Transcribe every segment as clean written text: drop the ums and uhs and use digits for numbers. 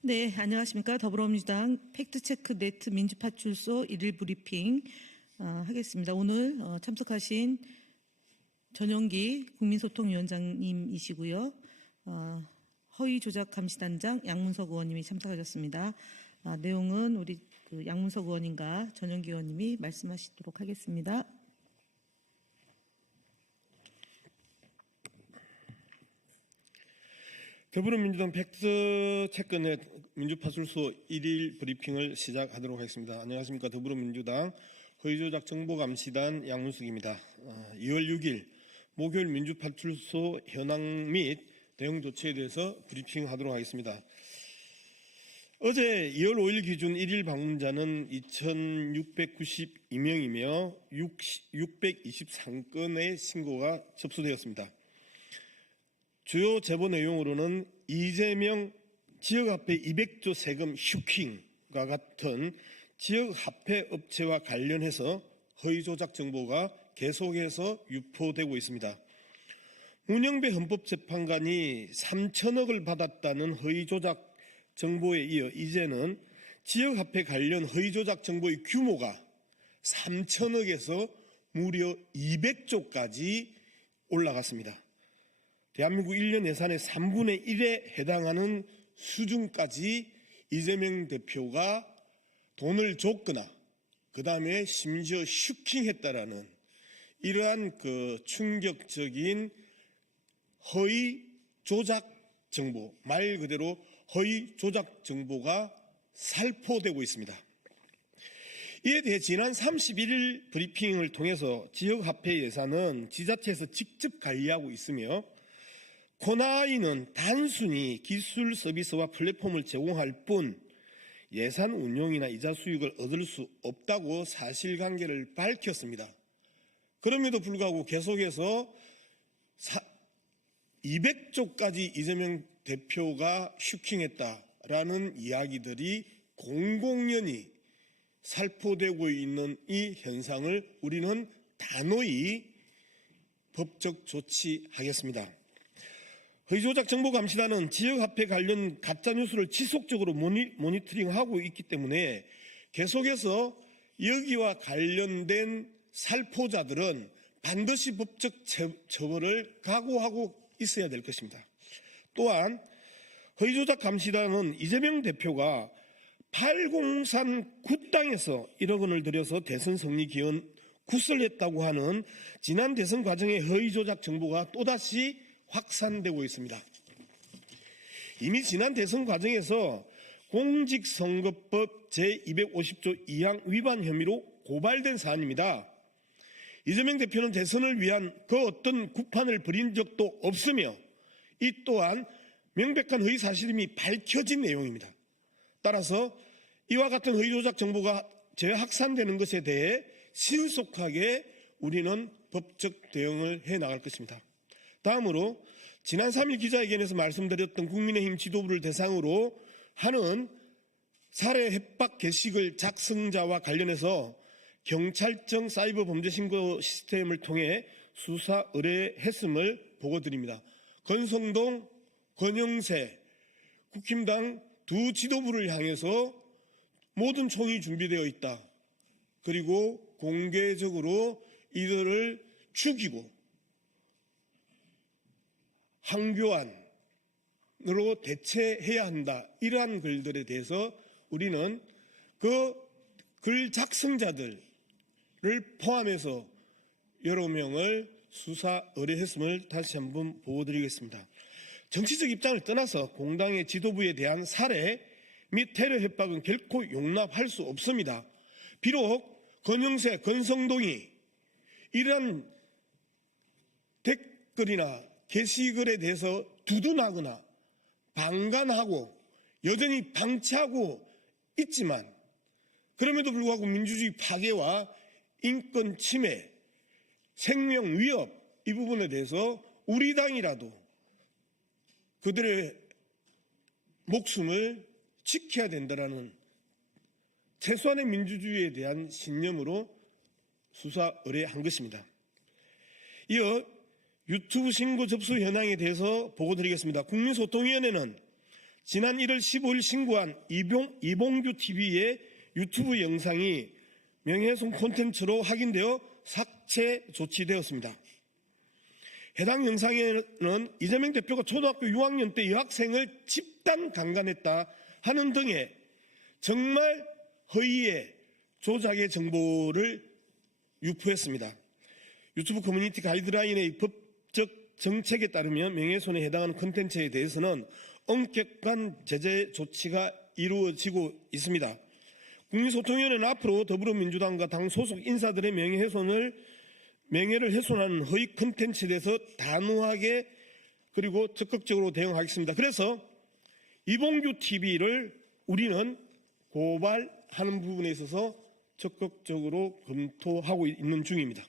네, 안녕하십니까. 더불어민주당 팩트체크 네트 민주파출소 1일 브리핑 하겠습니다. 오늘 참석하신 전용기 국민소통위원장님이시고요. 허위조작감시단장 양문석 의원님이 참석하셨습니다. 내용은 우리 양문석 의원님과 전용기 의원님이 말씀하시도록 하겠습니다. 더불어민주당 팩트체크넷 민주파출소 1일 브리핑을 시작하도록 하겠습니다. 안녕하십니까. 더불어민주당 허위조작 정보감시단 양문석입니다. 2월 6일 목요일 민주파출소 현황 및 대응 조치에 대해서 브리핑하도록 하겠습니다. 어제 2월 5일 기준 1일 방문자는 2,692명이며 623건의 신고가 접수되었습니다. 주요 제보 내용으로는 이재명 지역화폐 200조 세금 슈킹과 같은 지역화폐 업체와 관련해서 허위조작 정보가 계속해서 유포되고 있습니다. 문영배 헌법재판관이 3천억을 받았다는 허위조작 정보에 이어 이제는 지역화폐 관련 허위조작 정보의 규모가 3천억에서 무려 200조까지 올라갔습니다. 대한민국 1년 예산의 3분의 1에 해당하는 수준까지 이재명 대표가 돈을 줬거나 그 다음에 심지어 슈킹했다라는 이러한 충격적인 허위 조작 정보, 말 그대로 허위 조작 정보가 살포되고 있습니다. 이에 대해 지난 31일 브리핑을 통해서 지역화폐 예산은 지자체에서 직접 관리하고 있으며 코나이는 단순히 기술 서비스와 플랫폼을 제공할 뿐 예산 운용이나 이자 수익을 얻을 수 없다고 사실관계를 밝혔습니다. 그럼에도 불구하고 계속해서 200조까지 이재명 대표가 슈킹했다라는 이야기들이 공공연히 살포되고 있는 이 현상을 우리는 단호히 법적 조치하겠습니다. 허위조작 정보감시단은 지역화폐 관련 가짜뉴스를 지속적으로 모니터링하고 있기 때문에 계속해서 여기와 관련된 살포자들은 반드시 법적 처벌을 각오하고 있어야 될 것입니다. 또한 허위조작 감시단은 이재명 대표가 803 구땅에서 1억 원을 들여서 대선 승리 기원 구설했다고 하는 지난 대선 과정의 허위조작 정보가 또다시 확산되고 있습니다. 이미 지난 대선 과정에서 공직선거법 제250조 2항 위반 혐의로 고발된 사안입니다. 이재명 대표는 대선을 위한 그 어떤 구판을 벌인 적도 없으며 이 또한 명백한 허위 사실임이 밝혀진 내용입니다. 따라서 이와 같은 허위조작 정보가 재확산되는 것에 대해 신속하게 우리는 법적 대응을 해나갈 것입니다. 다음으로 지난 3일 기자회견에서 말씀드렸던 국민의힘 지도부를 대상으로 하는 살해 협박 게시글 작성자와 관련해서 경찰청 사이버 범죄 신고 시스템을 통해 수사 의뢰했음을 보고드립니다. 권성동, 권영세, 국힘당 두 지도부를 향해서 모든 총이 준비되어 있다. 그리고 공개적으로 이들을 죽이고 항교안으로 대체해야 한다. 이러한 글들에 대해서 우리는 그 글 작성자들을 포함해서 여러 명을 수사 의뢰했음을 다시 한번 보고드리겠습니다. 정치적 입장을 떠나서 공당의 지도부에 대한 살해 및 테러 협박은 결코 용납할 수 없습니다. 비록 권영세, 권성동이 이러한 댓글이나 게시글에 대해서 두둔하거나 방관하고 여전히 방치하고 있지만 그럼에도 불구하고 민주주의 파괴와 인권 침해, 생명 위협 이 부분에 대해서 우리 당이라도 그들의 목숨을 지켜야 된다는 최소한의 민주주의에 대한 신념으로 수사 의뢰한 것입니다. 이어 유튜브 신고 접수 현황에 대해서 보고드리겠습니다. 국민소통위원회는 지난 1월 15일 신고한 이봉규 TV의 유튜브 영상이 명예훼손 콘텐츠로 확인되어 삭제 조치되었습니다. 해당 영상에는 이재명 대표가 초등학교 6학년 때 여학생을 집단 강간했다 하는 등의 정말 허위의 조작의 정보를 유포했습니다. 유튜브 커뮤니티 가이드라인의 법적 정책에 따르면 명예훼손에 해당하는 콘텐츠에 대해서는 엄격한 제재 조치가 이루어지고 있습니다. 국민소통위원회는 앞으로 더불어민주당과 당 소속 인사들의 명예를 훼손하는 허위 콘텐츠에 대해서 단호하게 그리고 적극적으로 대응하겠습니다. 그래서 이봉규 TV를 우리는 고발하는 부분에 있어서 적극적으로 검토하고 있는 중입니다.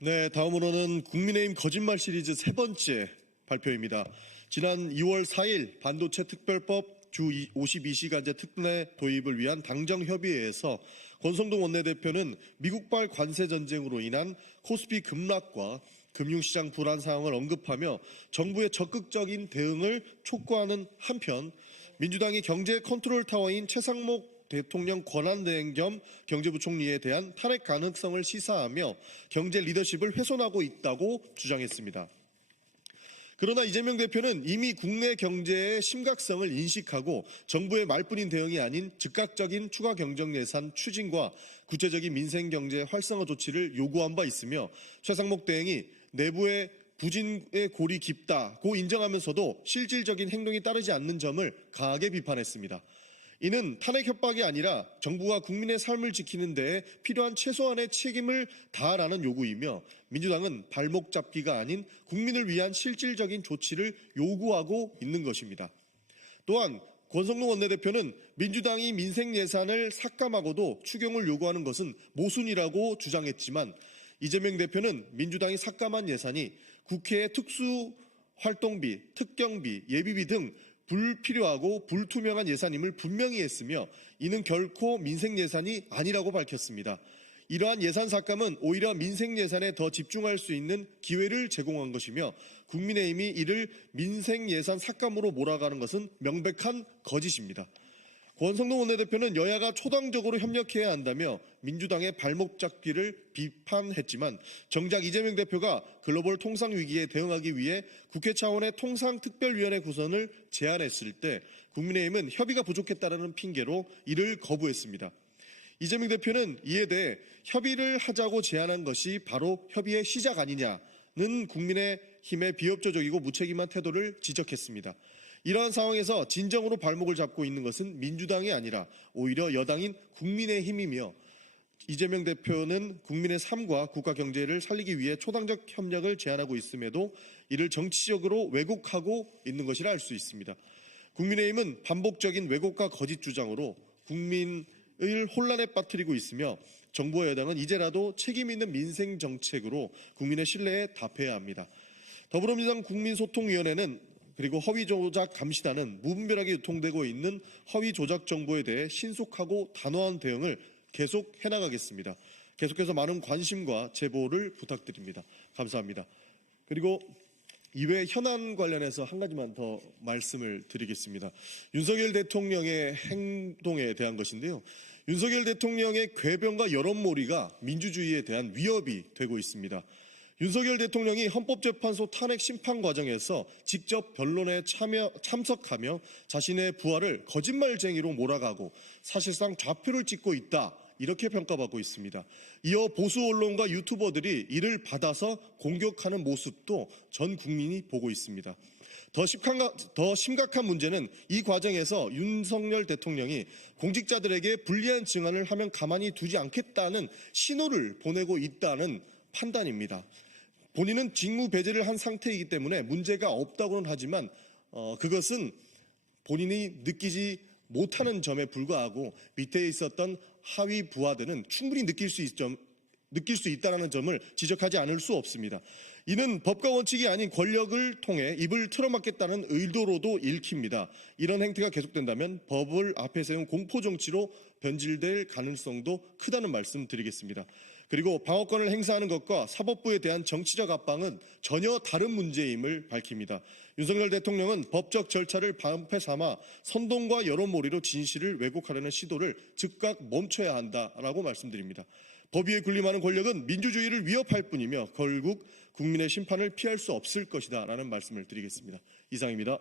네, 다음으로는 국민의힘 거짓말 시리즈 세 번째 발표입니다. 지난 2월 4일 반도체 특별법 주 52시간제 특례 도입을 위한 당정협의회에서 권성동 원내대표는 미국발 관세 전쟁으로 인한 코스피 급락과 금융시장 불안 상황을 언급하며 정부의 적극적인 대응을 촉구하는 한편 민주당이 경제 컨트롤 타워인 최상목 대통령 권한대행 겸 경제부총리에 대한 탄핵 가능성을 시사하며 경제 리더십을 훼손하고 있다고 주장했습니다. 그러나 이재명 대표는 이미 국내 경제의 심각성을 인식하고 정부의 말뿐인 대응이 아닌 즉각적인 추가 경정 예산 추진과 구체적인 민생 경제 활성화 조치를 요구한 바 있으며 최상목 대행이 내부의 부진의 골이 깊다고 인정하면서도 실질적인 행동이 따르지 않는 점을 강하게 비판했습니다. 이는 탄핵 협박이 아니라 정부가 국민의 삶을 지키는 데 필요한 최소한의 책임을 다하라는 요구이며 민주당은 발목 잡기가 아닌 국민을 위한 실질적인 조치를 요구하고 있는 것입니다. 또한 권성동 원내대표는 민주당이 민생 예산을 삭감하고도 추경을 요구하는 것은 모순이라고 주장했지만 이재명 대표는 민주당이 삭감한 예산이 국회의 특수활동비, 특경비, 예비비 등 불필요하고 불투명한 예산임을 분명히 했으며 이는 결코 민생 예산이 아니라고 밝혔습니다. 이러한 예산 삭감은 오히려 민생 예산에 더 집중할 수 있는 기회를 제공한 것이며 국민의힘이 이를 민생 예산 삭감으로 몰아가는 것은 명백한 거짓입니다. 권성동 원내대표는 여야가 초당적으로 협력해야 한다며 민주당의 발목 잡기를 비판했지만 정작 이재명 대표가 글로벌 통상 위기에 대응하기 위해 국회 차원의 통상특별위원회 구성을 제안했을 때 국민의힘은 협의가 부족했다는 핑계로 이를 거부했습니다. 이재명 대표는 이에 대해 협의를 하자고 제안한 것이 바로 협의의 시작 아니냐는 국민의힘의 비협조적이고 무책임한 태도를 지적했습니다. 이러한 상황에서 진정으로 발목을 잡고 있는 것은 민주당이 아니라 오히려 여당인 국민의힘이며 이재명 대표는 국민의 삶과 국가 경제를 살리기 위해 초당적 협력을 제안하고 있음에도 이를 정치적으로 왜곡하고 있는 것이라 할 수 있습니다. 국민의힘은 반복적인 왜곡과 거짓 주장으로 국민을 혼란에 빠뜨리고 있으며 정부와 여당은 이제라도 책임 있는 민생 정책으로 국민의 신뢰에 답해야 합니다. 더불어민주당 국민소통위원회는 그리고 허위조작 감시단은 무분별하게 유통되고 있는 허위조작 정보에 대해 신속하고 단호한 대응을 계속 해나가겠습니다. 계속해서 많은 관심과 제보를 부탁드립니다. 감사합니다. 그리고 이외 현안 관련해서 한 가지만 더 말씀을 드리겠습니다. 윤석열 대통령의 행동에 대한 것인데요. 윤석열 대통령의 궤변과 여론몰이가 민주주의에 대한 위협이 되고 있습니다. 윤석열 대통령이 헌법재판소 탄핵 심판 과정에서 직접 변론에 참석하며 자신의 부하를 거짓말쟁이로 몰아가고 사실상 좌표를 찍고 있다. 이렇게 평가받고 있습니다. 이어 보수 언론과 유튜버들이 이를 받아서 공격하는 모습도 전 국민이 보고 있습니다. 더 심각한 문제는 이 과정에서 윤석열 대통령이 공직자들에게 불리한 증언을 하면 가만히 두지 않겠다는 신호를 보내고 있다는 판단입니다. 본인은 직무 배제를 한 상태이기 때문에 문제가 없다고는 하지만 그것은 본인이 느끼지 못하는 점에 불과하고 밑에 있었던 하위 부하들은 충분히 느낄 수 있다는 점을 지적하지 않을 수 없습니다. 이는 법과 원칙이 아닌 권력을 통해 입을 틀어막겠다는 의도로도 읽힙니다. 이런 행태가 계속된다면 법을 앞에 세운 공포정치로 변질될 가능성도 크다는 말씀 드리겠습니다. 그리고 방어권을 행사하는 것과 사법부에 대한 정치적 압박은 전혀 다른 문제임을 밝힙니다. 윤석열 대통령은 법적 절차를 방패 삼아 선동과 여론몰이로 진실을 왜곡하려는 시도를 즉각 멈춰야 한다라고 말씀드립니다. 법 위에 군림하는 권력은 민주주의를 위협할 뿐이며 결국 국민의 심판을 피할 수 없을 것이다라는 말씀을 드리겠습니다. 이상입니다.